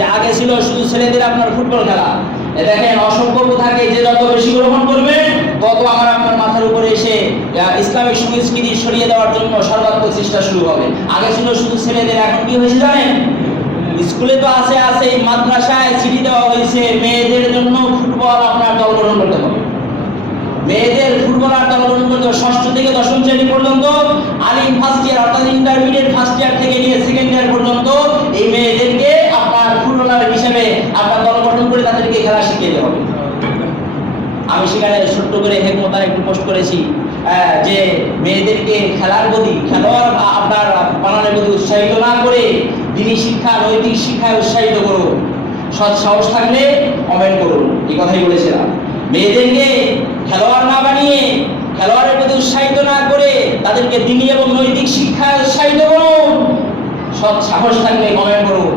যে আগে ছিল শুধু ছেলেদের আপনার ফুটবল খেলা, দেখেন অসংখ্য থাকে যে যত বেশি গ্রহণ করবেন তত আমার আপনার মাথার উপরে এসে ইসলামিক সংস্কৃতি সরিয়ে দেওয়ার জন্য সর্বাত্মক চেষ্টা শুরু হবে। আগে ছিল শুধু ছেলেদের, এখন কি হয়েছে জানেন? স্কুলে তো আছে মাদ্রাসায় চিঠি দেওয়া হয়েছে মেয়েদের জন্য ফুটবল আপনার দল গঠন করতে হবে। মেয়েদের ফুটবলার দল গঠন করতে হবে। ষষ্ঠ থেকে দশম শ্রেণী পর্যন্ত, আলিম ফার্স্ট ইয়ার অর্থাৎ ইন্টারমিডিয়েট ফার্স্ট ইয়ার থেকে নিয়ে সেকেন্ড ইয়ার পর্যন্ত এই মেয়েদেরকে আপনার ফুটবলার হিসেবে আপনার দল গঠন করে তাদেরকে খেলা শিখিয়ে দেওয়া হবে। আমি সেখানে ছোট্ট করে হেকমতার একটু পোস্ট করেছি যে মেয়েদেরকে খেলার প্রতি, খেলোয়াড় আপনার বানানোর প্রতি উৎসাহিত না করে দিনী শিক্ষা, নৈতিক শিক্ষায় উৎসাহিত করুন। সৎ সাহস থাকলে কমেন্ট করুন, এই কথাই বলেছিলাম। মেয়েদেরকে খেলোয়াড় না বানিয়ে, খেলোয়াড়ের প্রতি উৎসাহিত না করে তাদেরকে দিনী এবং নৈতিক শিক্ষায় উৎসাহিত করুন। সৎ সাহস থাকলে কমেন্ট করুন।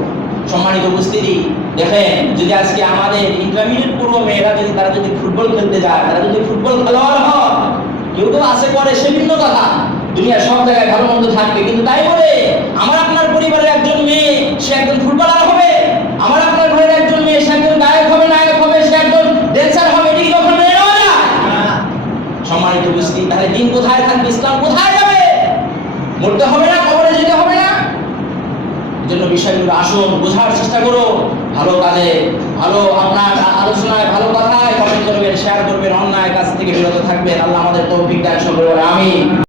সম্মানিত উপস্থিতি, দেখেন যদি আজকে আমাদের ইন্টারমিডিয়েট পূর্ব মেয়েরা যদি তারা যদি ফুটবল খেলতে যায়, তারা যদি ফুটবল খেলোয়াড় হয়, কেউ তো আছে করে সে ভিন্ন কথা, দুনিয়ার সব জায়গায় ভালো মন্দ থাকবে, কিন্তু তাই বলে আমার আপনার পরিবারের একজন মেয়ে সে একজন ফুটবলার হবে, আমার আপনার ঘরের একজন মেয়ে সে একজন গায়ক হবে, নায়ক হবে, সে একজন ড্যান্সার হবে, এটি কি কখনো মেনে নেওয়া যায়? সম্মানিত উপস্থিতি, তাহলে দিন কোথায় থাকবে, ইসলাম কোথায় যাবে? মরতে হবে না, কবরে যেতে হবে না? জন্য বিষয়গুলো আসুন বোঝার চেষ্টা করো। ভালো কাজে, ভালো আপনার আলোচনায়, ভালো কথায় কমেন্ট করবেন, শেয়ার করবেন, অন্যায় কাজ থেকে বিরত থাকবেন। আল্লাহ আমাদের তৌফিক দান করুন। আমিন।